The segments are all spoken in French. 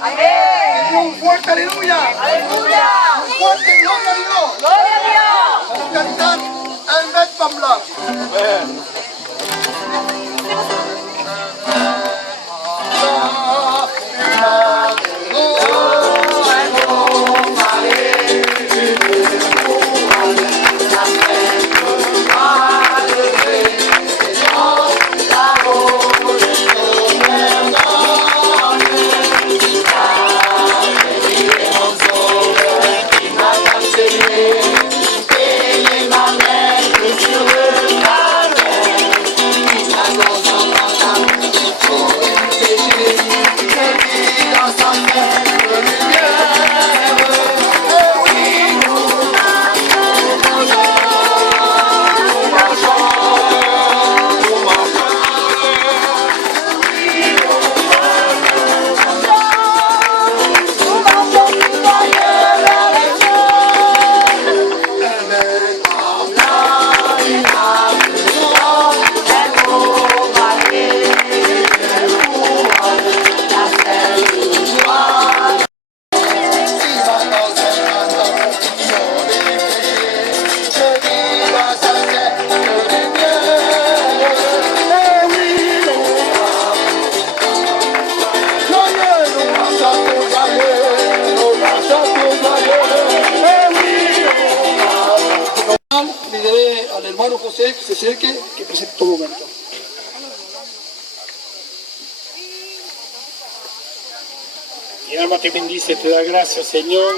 Amén. Un fuerte aleluya. Aleluya. Un fuerte gloria a Dios. Gloria a Dios. Vamos a cantar el Bet Pambla. Amén. Al hermano José que se acerque, que presente un momento. Mi alma te bendice, te da gracias, Señor.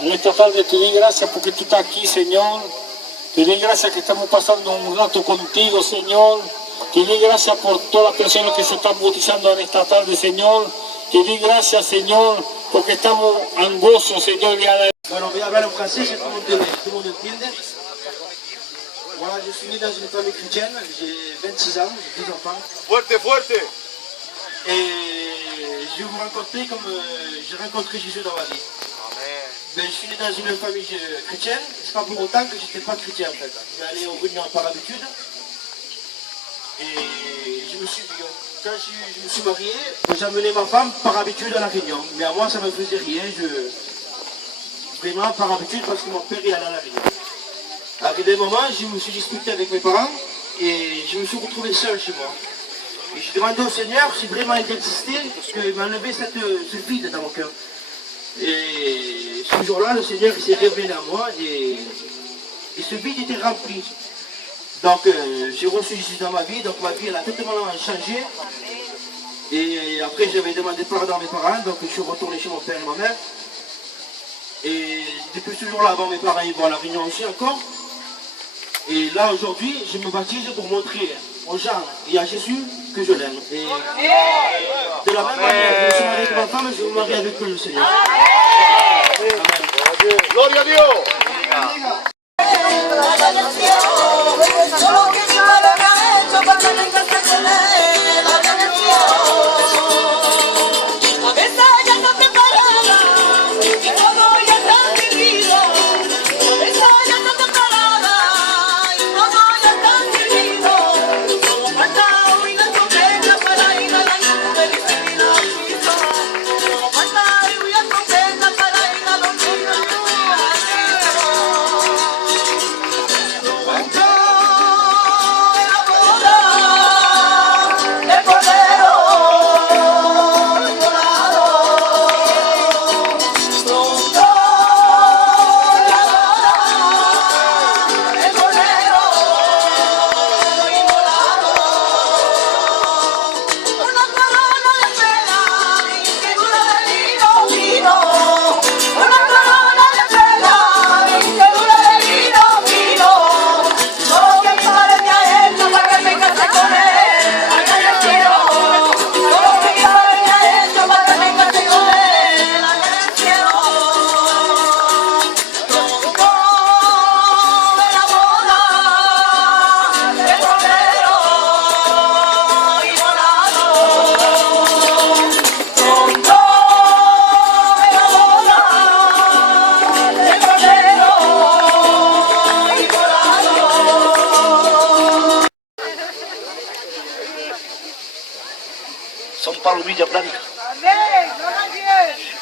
En esta tarde te doy gracias porque tú estás aquí, Señor. Te doy gracias que estamos pasando un rato contigo, Señor. Te doy gracias por todas las personas que se están bautizando en esta tarde, Señor. Te doy gracias, Señor, porque estamos angosos, Señor. Bueno, voy a hablar en français, si tout le monde entiende. Voilà, je suis né dans une famille chrétienne, j'ai 26 ans, j'ai 2 enfants. Fuerte, fuerte. Et je vais vous rencontrer comme j'ai rencontré Jésus dans ma vie. Amen. Ben, je suis né dans une famille chrétienne, c'est pas pour autant que je n'étais pas chrétien en fait. J'allais aux réunions par habitude. Et quand je me suis marié, j'amenais ma femme par habitude à la réunion. Mais à moi ça ne me faisait rien, vraiment par habitude parce que mon père il allait à la réunion. Arrivé un moment, je me suis disputé avec mes parents et je me suis retrouvé seul chez moi. Et j'ai demandé au Seigneur si vraiment il existait, parce qu'il m'a enlevé ce vide dans mon cœur. Et ce jour-là, le Seigneur s'est révélé à moi et ce vide était rempli. Donc j'ai reçu Jésus dans ma vie, donc ma vie elle a totalement changé. Et après j'avais demandé pardon à mes parents, donc je suis retourné chez mon père et ma mère. Et depuis ce jour-là, avant mes parents ils vont à la réunion aussi encore. Et là aujourd'hui, je me baptise pour montrer aux gens et à Jésus que je l'aime. Et de la même manière, je me suis marié avec ma femme, je vais me marier avec le Seigneur. Amen. Gloria a Dios.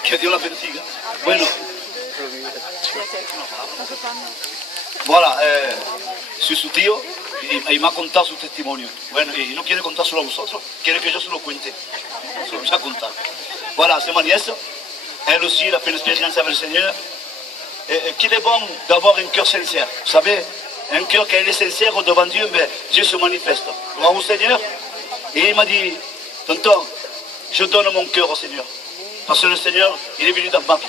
Que Dios la bendiga. Bueno. Voilà, soy su tío y me ha contado su testimonio. Bueno, y no quiere contárselo a vosotros, quiere que yo se lo cuente. Se lo voy a contar. Voilà, c'est ma nièce. Elle aussi, elle a fait une expérience avec le Seigneur. Qu'il est bon d'avoir un cœur sincère. Vous savez, un cœur qui est sincère devant Dieu, mais Dieu se manifeste. Gloire au Seigneur. Et il m'a dit, tonton, je donne mon cœur au Seigneur. Parce que le Seigneur, il est venu dans ma vie.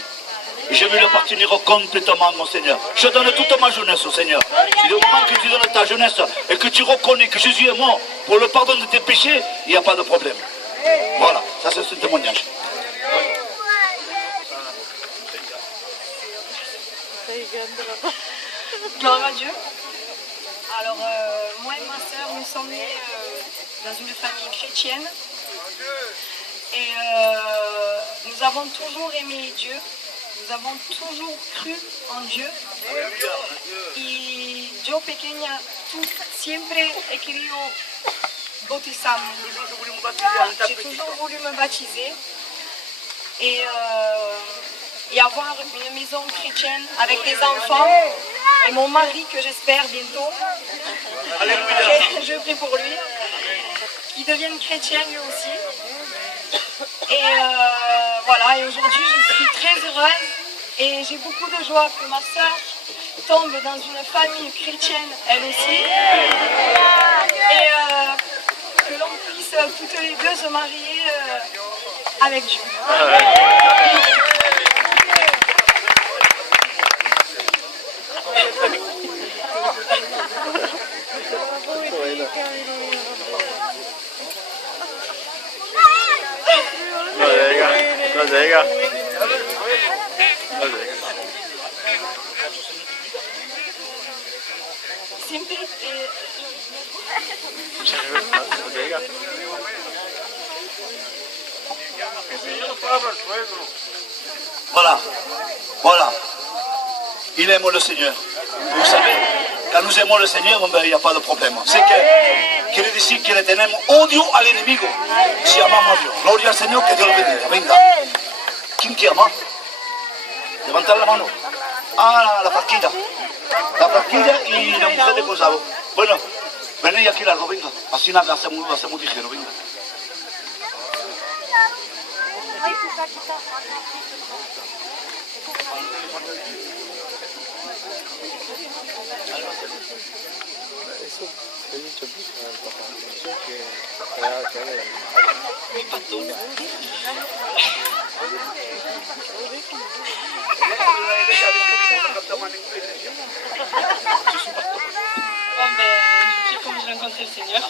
Et je veux l'appartenir complètement, mon Seigneur. Je donne toute ma jeunesse au Seigneur. Si le moment que tu donnes ta jeunesse et que tu reconnais que Jésus est mort pour le pardon de tes péchés, il n'y a pas de problème. Voilà, ça c'est ce témoignage. Gloire à Dieu. Alors, moi et ma sœur, nous sommes nés dans une famille chrétienne. Et nous avons toujours aimé Dieu. Nous avons toujours cru en Dieu. Y yo pequeña, siempre he querido bautizarme. J'ai toujours voulu me baptiser et avoir une maison chrétienne avec des enfants et mon mari que j'espère bientôt. Je prie pour lui, qu'il devienne chrétien lui aussi. Et voilà, et aujourd'hui je suis très heureuse et j'ai beaucoup de joie que ma sœur tombe dans une famille chrétienne elle aussi. Et que l'on puisse toutes les deux se marier avec Dieu. Siempre Voilà, voilà. Il aime le Seigneur. Vous savez, quand nous aimons le Seigneur, il n'y a pas de problème. C'est que quiere decir que le tenemos odio al enemigo. Si amamos a Dios. Gloria al Señor, que Dios lo bendiga. Venga. ¿Quién quiere amar? Levantar la mano. Ah, la Pasquilla. La Pasquilla y la mujer de Gonzalo. Bueno, venid aquí las dos, venga. Así nada, hacemos ligero, venga. Bon ben, depuis quand j'ai rencontré le Seigneur.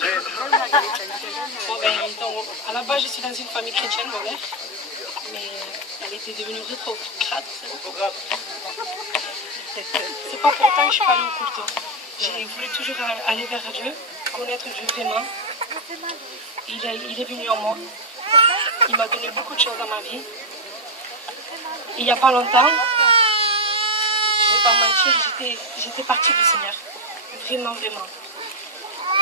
Bon ben, donc, à la base je suis dans une famille chrétienne, ma mère. Mais elle était devenue rétrograde. C'est pas pourtant que je suis pas allée au culte. J'ai voulu toujours aller vers Dieu, connaître Dieu vraiment. Il est venu en moi. Il m'a donné beaucoup de choses dans ma vie. Et il n'y a pas longtemps, je ne vais pas mentir, j'étais partie du Seigneur. Vraiment, vraiment.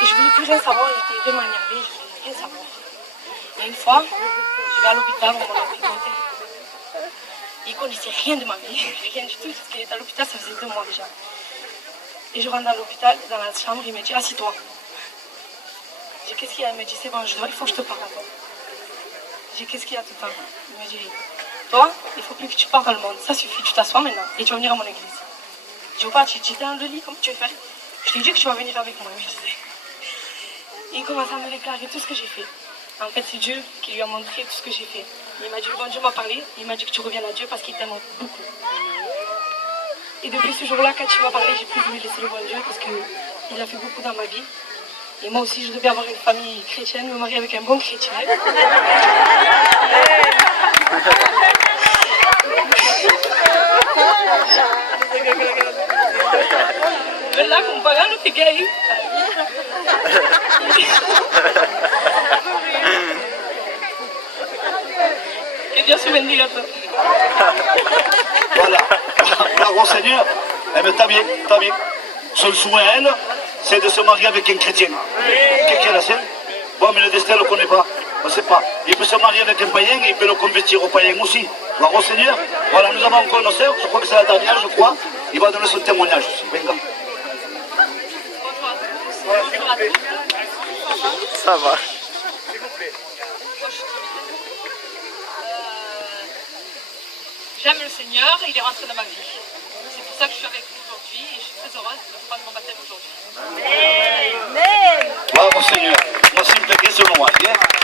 Et je ne voulais plus rien savoir, j'étais vraiment énervée, je ne voulais rien savoir. Et une fois, je vais à l'hôpital, on m'a picoté. Il ne connaissait rien de ma vie, rien du tout, parce qu'il était à l'hôpital, ça faisait 2 mois déjà. Et je rentre dans l'hôpital, dans la chambre, il me dit, assis-toi. J'ai qu'est-ce qu'il y a? Il me dit, c'est bon, il faut que je te parle à toi. J'ai qu'est-ce qu'il y a tout le temps? Il me dit, toi, il ne faut plus que tu partes dans le monde, ça suffit, tu t'assois maintenant et tu vas venir à mon église. Je dis, tu étais dans le lit, comment tu veux faire? Je lui ai dit que tu vas venir avec moi, je disais. Il commence à me déclarer tout ce que j'ai fait. En fait, c'est Dieu qui lui a montré tout ce que j'ai fait. Il m'a dit, le bon Dieu m'a parlé, il m'a dit que tu reviennes à Dieu parce qu'il t'aime beaucoup. Et depuis ce jour-là, quand tu m'as parlé, j'ai plus voulu laisser le bon Dieu parce qu'il a fait beaucoup dans ma vie. Et moi aussi, je devais avoir une famille chrétienne, me marier avec un bon chrétien. Là, con pagano que gay. Que Dios te bendiga a todos. Voilà. Bravo Seigneur. Eh bien, t'as bien, t'as bien. Son souhait à elle, c'est de se marier avec un chrétien. Quelqu'un la scène? Bon, mais le destin ne le connaît pas. On ne sait pas. Il peut se marier avec un païen et il peut le convertir au païen aussi. Gloire au Seigneur. Voilà, nous avons encore nos sœurs, je crois que c'est la dernière, je crois. Il va donner son témoignage aussi. Venga. Bonjour à tous. Ça va. J'aime le Seigneur, il est rentré dans ma vie. C'est pour ça que je suis avec vous aujourd'hui et je suis très heureuse de prendre mon baptême aujourd'hui. Gloire au Seigneur. Una simple chiesa non ha,